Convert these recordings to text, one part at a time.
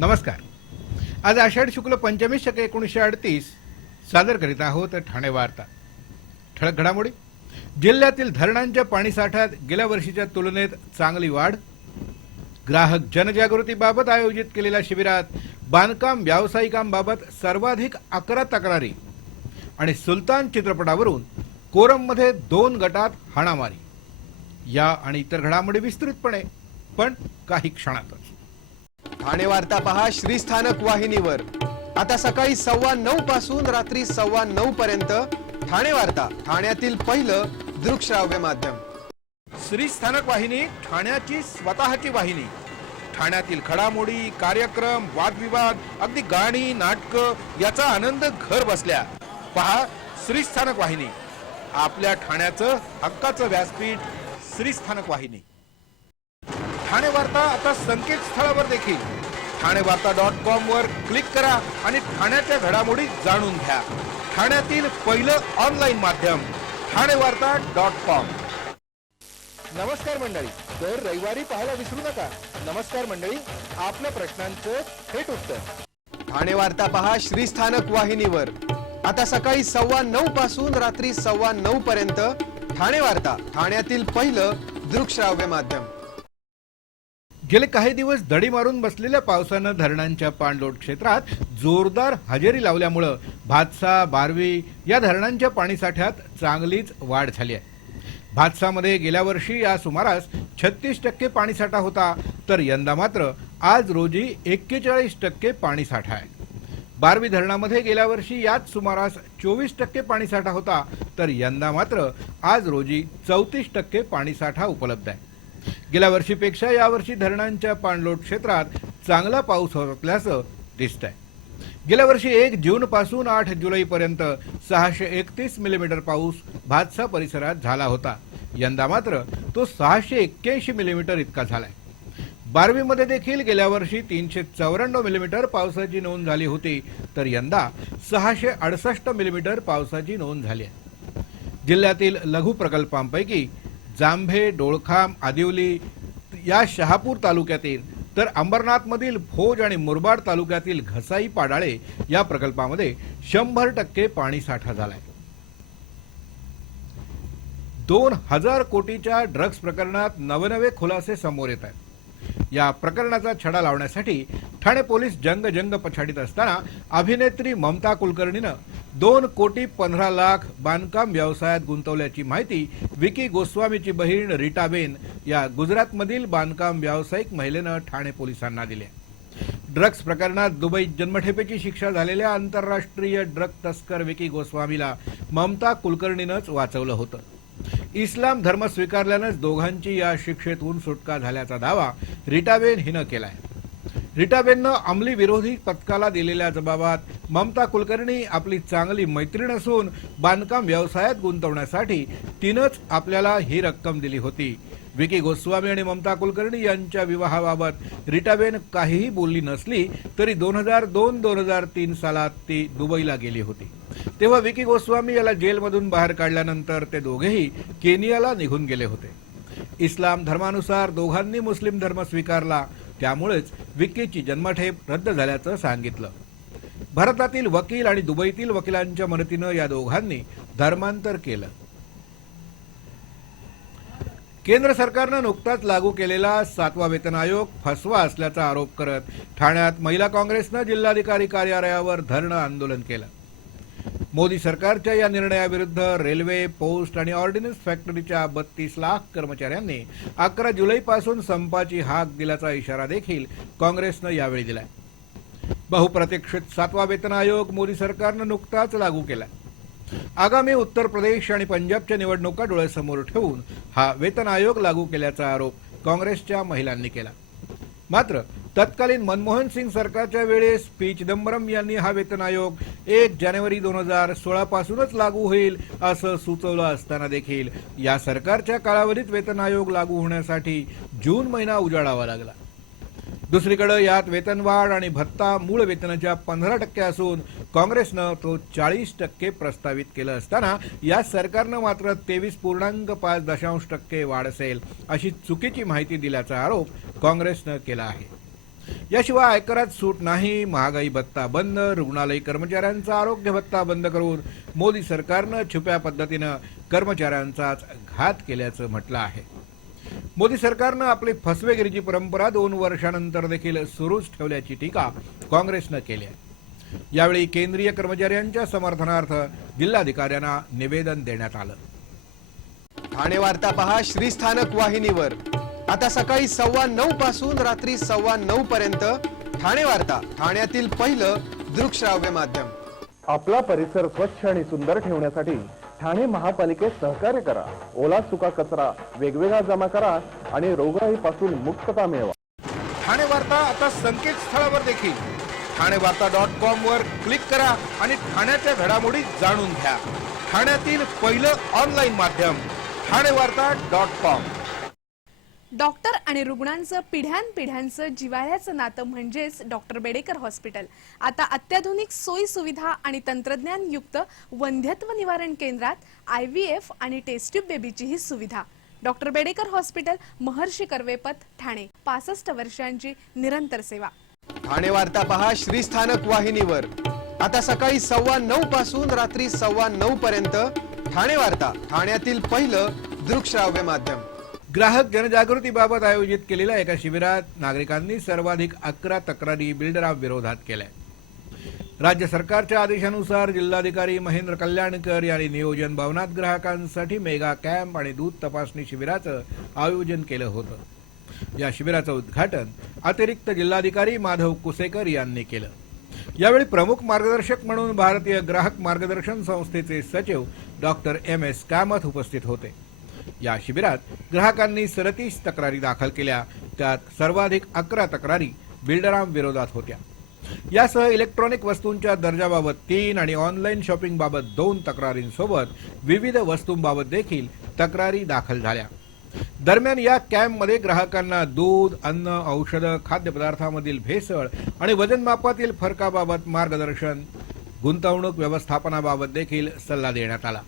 नमस्कार. आज आषाढ शुक्ल पंचमी शके 1938 सादर करीत आहोत ठाणे वार्ता. ठळक घडामोडी. जिल्ह्यातील धरणांच्या पाणीसाठ्यात गेल्या वर्षीच्या तुलनेत चांगली वाढ. ग्राहक जनजागृतीबाबत आयोजित केलेल्या शिबिरात बांधकाम व्यावसायिकांबाबत सर्वाधिक 11 तक्रारी. आणि सुलतान चित्रपटावरून कोरममध्ये 2 गटात हाणामारी. या आणि इतर घडामोडी विस्तृतपणे पण काही क्षणातच. ठाणे वार्ता पहा श्रीस्थानक वाहिनीवर. आता सकाळी 9:15 पासून रात्री 9:15 पर्यंत ठाणे वार्ता, ठाण्यातील पहिलं दृकश्राव्य माध्यम. श्रीस्थानक वाहिनी, ठाण्याची स्वतःची वाहिनी. ठाण्यातील घडामोडी, कार्यक्रम, वादविवाद, अगदी गाणी, नाटकं याचा आनंद घर बसल्या. पहा श्रीस्थानक वाहिनी, आपल्या ठाण्याचं हक्काचं व्यासपीठ. श्रीस्थानक वाहिनी. ठाणे वार्ता आता संकेतस्थळावर देखील ठाणेवार्ता.com वर क्लिक करा आणि ठाण्याच्या घडामोडी जाणून घ्या. ठाण्यातील पहिलं ऑनलाईन माध्यम ठाणेवार्ता.com. नमस्कार मंडळी. दर रविवारी पाहायला विसरू नका. नमस्कार मंडळी, आपल्या प्रश्नांचं थेट उत्तर. ठाणे वार्ता पहा श्रीस्थानक वाहिनीवर. आता सकाळी 9:15 पासून रात्री 9:15 पर्यंत ठाणे वार्ता, ठाण्यातील पहिलं दृकश्राव्य माध्यम. गेले काही दिवस दडी मारून बसलेल्या पावसानं धरणांच्या पाणलोट क्षेत्रात जोरदार हजेरी लावल्यामुळं भातसा, बारवी या धरणांच्या पाणीसाठ्यात चांगलीच वाढ झाली आहे. भातसामध्ये गेल्या वर्षी या सुमारास 36% पाणीसाठा होता, तर यंदा मात्र आज रोजी 41% पाणीसाठा आहे. बारवी धरणामध्ये गेल्या वर्षी याच सुमारास 24% पाणीसाठा होता, तर यंदा मात्र आज रोजी 34% पाणीसाठा उपलब्ध आहे. गेल्या वर्षीपेक्षा यावर्षी धरणांच्या पाणलोट क्षेत्रात चांगला पाऊस होत असल्याचं दिसतंय. गेल्या वर्षी 1 जून पासून 8 जुलैपर्यंत 631 मिलीमीटर पाऊस भातसा परिसरात झाला होता. यंदा मात्र तो 681 मिलीमीटर इतका झालाय. बारवीमध्ये देखील गेल्या वर्षी 394 मिलीमीटर पावसाची नोंद झाली होती, तर यंदा 668 मिलीमीटर पावसाची नोंद झाली आहे. जिल्ह्यातील लघु प्रकल्पांपैकी जांभे, डोळखाम, आदिवली या शहापूर तालुक्यातील, तर अंबरनाथमधील भोज आणि मुरबाड तालुक्यातील घसाई पाडाळे या प्रकल्पामध्ये 100% पाणीसाठा झालाय. 2000 कोटीच्या ड्रग्ज प्रकरणात नवनवे खुलासे समोर येत आहेत. या प्रकरणाचा छडा लावण्यासाठी ठाणे पोलीस जंग पछाडीत असताना अभिनेत्री ममता कुलकर्णीनं 2,15,00,000 बांधकाम व्यवसायात गुंतवल्याची माहिती विकी गोस्वामीची बहीण रीटाबेन या गुजरातमधील बांधकाम व्यावसायिक महिलेनं ठाणे पोलिसांना दिली. ड्रग्ज प्रकरणात दुबईत जन्मठेपेची शिक्षा झालेल्या आंतरराष्ट्रीय ड्रग तस्कर विकी गोस्वामीला ममता कुलकर्णीनंच वाचवलं होतं. इस्लाम धर्म स्वीकारल्यानंच दोघांची या शिक्षेतून सुटका झाल्याचा दावा रीटाबेन हिनं केलाय. रीटाबेननं अंमली विरोधी पथकाला दिलेल्या जबाबात ममता कुलकर्णी आपली चांगली मैत्रीण असून बांधकाम व्यवसायात गुंतवण्यासाठी तिनंच आपल्याला ही रक्कम दिली होती. विकी गोस्वामी आणि ममता कुलकर्णी यांच्या विवाहाबाबत रीटाबेन काहीही बोलली नसली तरी 2002-2003 सालात ती दुबईला गेली होती. तेव्हा विकी गोस्वामी याला जेलमधून बाहेर काढल्यानंतर ते दोघेही केनियाला निघून गेले होते. इस्लाम धर्मानुसार दोघांनी मुस्लिम धर्म स्वीकारला, त्यामुळेच विकीची जन्मठेप रद्द झाल्याचं सांगितलं. भारतातील वकील आणि दुबईतील वकिलांच्या मदतीनं या दोघांनी धर्मांतर केलं. केंद्र सरकारनं नुकताच लागू केलेला 7वा वेतन आयोग फसवा असल्याचा आरोप करत ठाण्यात महिला काँग्रेसनं जिल्हाधिकारी कार्यालयावर धरणं आंदोलन केलं. मोदी सरकारच्या या निर्णयाविरुद्ध रेल्वे, पोस्ट आणि ऑर्डिनन्स फॅक्टरीच्या 32 लाख कर्मचाऱ्यांनी 11 जुलैपासून संपाची हाक दिल्याचा इशारा देखील काँग्रेसनं यावेळी दिलाय. बहुप्रतीक्षित 7वा वेतन आयोग मोदी सरकारनं नुकताच लागू केला. आगामी उत्तर प्रदेश आणि पंजाबच्या निवडणुका डोळ्यासमोर ठेवून हा वेतन आयोग लागू केल्याचा आरोप काँग्रेसच्या महिलांनी केला. मात्र तत्कालीन मनमोहन सिंग सरकारच्या वेळेस पी चिदंबरम यांनी हा वेतन आयोग 1 जानेवारी 2016 पासूनच लागू होईल असं सुचवलं असताना देखील या सरकारच्या कालावधीत वेतन आयोग लागू होण्यासाठी जून महिना उजाडावा लागला. दुसरीकडे यात वेतनवाढ आणि भत्ता मूळ वेतनाच्या 15% असून काँग्रेसनं तो 40% प्रस्तावित केलं असताना या सरकारनं मात्र 23.5% वाढ असेल अशी चुकीची माहिती दिल्याचा आरोप काँग्रेसनं केला आहे. याशिवाय आयकरात सूट नाही, महागाई भत्ता बंद, रुग्णालयी कर्मचाऱ्यांचा आरोग्य भत्ता बंद करून मोदी सरकारनं छुप्या पद्धतीनं कर्मचाऱ्यांचाच घात केल्याचं म्हटलं आहे. मोदी सरकारनं आपली फसवेगिरीची परंपरा 2 वर्षानंतर देखील सुरूच ठेवल्याची टीका काँग्रेसनं केली आहे. यावेळी केंद्रीय कर्मचाऱ्यांच्या समर्थनार्थ जिल्हाधिकाऱ्यांना निवेदन देण्यात आलं. ठाणे वार्ता पहा श्रीस्थानक वाहिनीवर. आता सकाळी 9:15 पासून रात्री 9:15 पर्यंत ठाणे वार्ता, ठाण्यातील पहिलं दृकश्राव्य माध्यम. आपला परिसर स्वच्छ आणि सुंदर ठेवण्यासाठी ठाणे महापालिकेत सहकार्य करा. ओला सुका कचरा वेगवेगळा जमा करा आणि रोगराईपासून मुक्तता मिळवा. ठाणे वार्ता आता संकेतस्थळावर देखील ठाणेवार्ता.com वर क्लिक करा आणि ठाण्याच्या घडामोडी जाणून घ्या. ठाण्यातील पहिलं ऑनलाईन माध्यम ठाणेवार्ता.com. डॉक्टर आणि रुग्णांचं पिढ्यानपिढ्यांचं जिव्हाळ्याचं नातं म्हणजेच डॉक्टर बेडेकर हॉस्पिटल. आता अत्याधुनिक सोयी सुविधा आणि तंत्रज्ञानयुक्त वंध्यत्व निवारण केंद्रात IVF आणि टेस्ट ट्यूब बेबीचीही सुविधा. डॉक्टर बेडेकर हॉस्पिटल, महर्षी कर्वेपथ, ठाणे. 65 वर्षांची निरंतर सेवा. ठाणे वार्ता पहा श्रीस्थानक वाहिनीवर. आता सकाळी 9:15 पासून रात्री 9:15 पर्यंत ठाणे वार्ता, ठाण्यातील पहिलं दृकश्राव्य माध्यम. ग्राहक जनजागृतीबाबत आयोजित केलेल्या एका शिबिरात नागरिकांनी सर्वाधिक 11 तक्रारी बिल्डरांविरोधात केल्या. राज्य सरकारच्या आदेशानुसार जिल्हाधिकारी महेंद्र कल्याणकर यांनी नियोजन भवनात ग्राहकांसाठी मेगा कॅम्प आणि दूध तपासणी शिबिराचं आयोजन केलं होतं. या शिबिराचं उद्घाटन अतिरिक्त जिल्हाधिकारी माधव कुसेकर यांनी केलं. यावेळी प्रमुख मार्गदर्शक म्हणून भारतीय ग्राहक मार्गदर्शन संस्थेचे सचिव डॉक्टर MS कामत उपस्थित होते. या शिबिरात ग्राहकांनी 37 तक्रारी दाखल केल्या. त्यात सर्वाधिक 11 तक्रारी बिल्डरांविरोधात होत्या. यासह इलेक्ट्रॉनिक वस्तूंच्या दर्जाबाबत 3 आणि ऑनलाईन शॉपिंगबाबत 2 तक्रारींसोबत विविध वस्तूंबाबत देखील तक्रारी दाखल झाल्या. दरम्यान या कॅम्पमध्ये ग्राहकांना दूध, अन्न, औषधं, खाद्यपदार्थांमधील भेसळ आणि वजनमापातील फरकाबाबत मार्गदर्शन, गुंतवणूक व्यवस्थापनाबाबत देखील सल्ला देण्यात आला.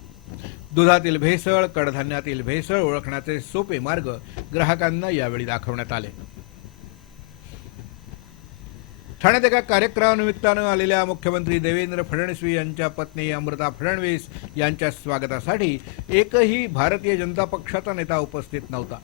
दुधातील भेसळ, कडधान्यातील भेसळ ओळखण्याचे सोपे मार्ग ग्राहकांना यावेळी दाखवण्यात आले. ठाण्यात एका कार्यक्रमानिमित्तानं आलेल्या मुख्यमंत्री देवेंद्र फडणवीस यांच्या पत्नी अमृता फडणवीस यांच्या स्वागतासाठी एकही भारतीय जनता पक्षाचा नेता उपस्थित नव्हता.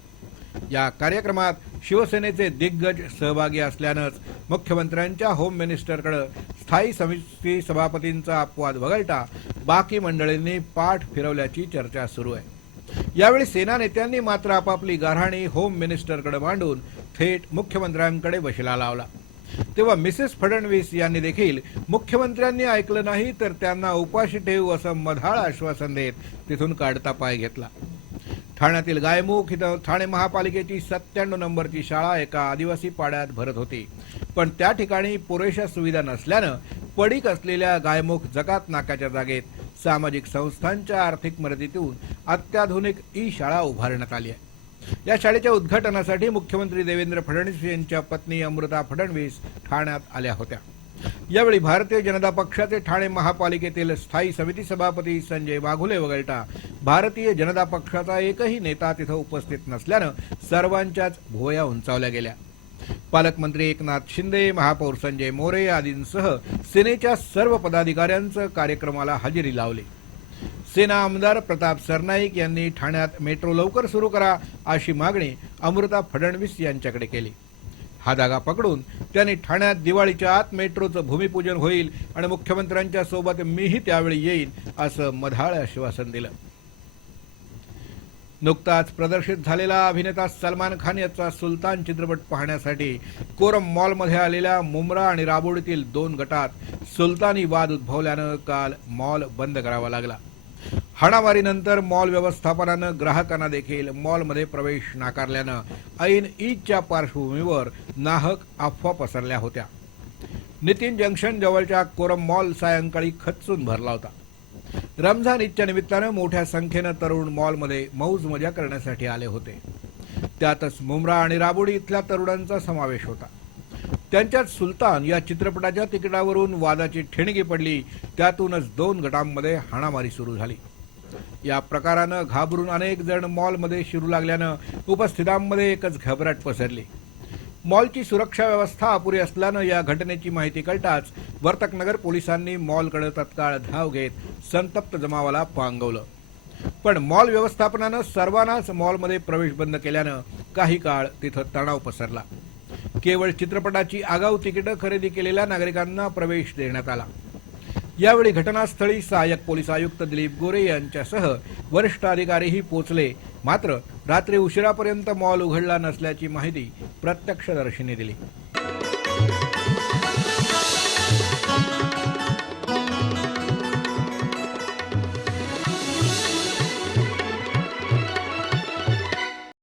या कार्यक्रमात शिवसेनेचे दिग्गज सहभागी असल्यानंच मुख्यमंत्र्यांच्या होम मिनिस्टरकडे स्थायी समिती सभापतींचा अपवाद वगळता बाकी मंडळींनी पाठ फिरवल्याची चर्चा सुरू आहे. यावेळी सेना नेत्यांनी मात्र आपापली गाऱ्हाणी होम मिनिस्टरकडे मांडून थेट मुख्यमंत्र्यांकडे वशिला लावला. तेव्हा मिसेस फडणवीस यांनी देखील मुख्यमंत्र्यांनी ऐकलं नाही तर त्यांना उपाशी ठेवू असं मधाळ आश्वासन देत तिथून काढता पाय घेतला. ठाण्यातील गायमुख इथं ठाणे महापालिकेची 97 नंबरची शाळा एका आदिवासी पाड्यात भरत होती. पण त्या ठिकाणी पुरेशा सुविधा नसल्यानं पडीक असलेल्या गायमुख जकात नाकाच्या जागेत सामाजिक संस्थांच्या आर्थिक मदतीतून अत्याधुनिक शाळा उभारण्यात आली आहे. या शाळेच्या उद्घाटनासाठी मुख्यमंत्री देवेंद्र फडणवीस यांच्या पत्नी अमृता फडणवीस ठाण्यात आल्या होत्या. यावेळी भारतीय जनता पक्षाचे ठाणे महापालिकेतील स्थायी समिती सभापती संजय वाघुले वगळता भारतीय जनता पक्षाचा एकही नेता तिथं उपस्थित नसल्यानं सर्वांच्याच भुवया उंचावल्या गेल्या. पालकमंत्री एकनाथ शिंदे, महापौर संजय मोरे आदींसह सेनेच्या सर्व पदाधिकाऱ्यांचं कार्यक्रमाला हजेरी लावली. सेना आमदार प्रताप सरनाईक यांनी ठाण्यात मेट्रो लवकर सुरू करा अशी मागणी अमृता फडणवीस यांच्याकडे केली. हा धागा पकडून त्यांनी ठाण्यात दिवाळीच्या आत मेट्रोचं भूमिपूजन होईल आणि मुख्यमंत्र्यांच्या सोबत मीही त्यावेळी येईन असं मधाळ आश्वासन दिलं. नुकताच प्रदर्शित झालेला अभिनेता सलमान खान याचा सुलतान चित्रपट पाहण्यासाठी कोरम मॉलमध्ये आलेल्या मुंब्रा आणि राबोडीतील 2 गटात सुलतानी वाद उद्भवल्यानं काल मॉल बंद करावा लागला. हाणामारीनंतर मॉल व्यवस्थापनानं ग्राहकांना देखील मॉलमध्ये प्रवेश नाकारल्यानं ऐन ईदच्या पार्श्वभूमीवर नाहक अफवा पसरल्या होत्या. नितीन जंक्शन जवळच्या कोरम मॉल सायंकाळी खच्चून भरला होता. रमजान ईदच्या निमित्तानं मोठ्या संख्येनं तरुण मॉलमध्ये मौज मजा करण्यासाठी आले होते. त्यातच मुंब्रा आणि राबोडी इथल्या तरुणांचा समावेश होता. त्यांच्यात सुलतान या चित्रपटाच्या तिकिटावरून वादाची ठिणगी पडली. त्यातूनच 2 गटांमध्ये हाणामारी सुरू झाली. या प्रकारानं घाबरून अनेक जण मॉलमध्ये शिरू लागल्यानं उपस्थितांमध्ये एकच घबराट पसरली. मॉलची सुरक्षा व्यवस्था अपुरी असल्यानं या घटनेची माहिती कळताच वर्तकनगर पोलिसांनी मॉलकडे तत्काळ धाव घेत संतप्त जमावाला पांगवलं. पण मॉल व्यवस्थापनानं सर्वांनाच मॉलमध्ये प्रवेश बंद केल्यानं काही काळ तिथं तणाव पसरला. केवळ चित्रपटाची आगाऊ तिकीटं खरेदी केलेल्या नागरिकांना प्रवेश देण्यात आला. यावेळी घटनास्थळी सहाय्यक पोलीस आयुक्त दिलीप गोरे यांच्यासह वरिष्ठ अधिकारीही पोहोचले. मात्र रात्री उशिरापर्यंत मॉल उघडला नसल्याची माहिती प्रत्यक्षदर्शींनी दिली.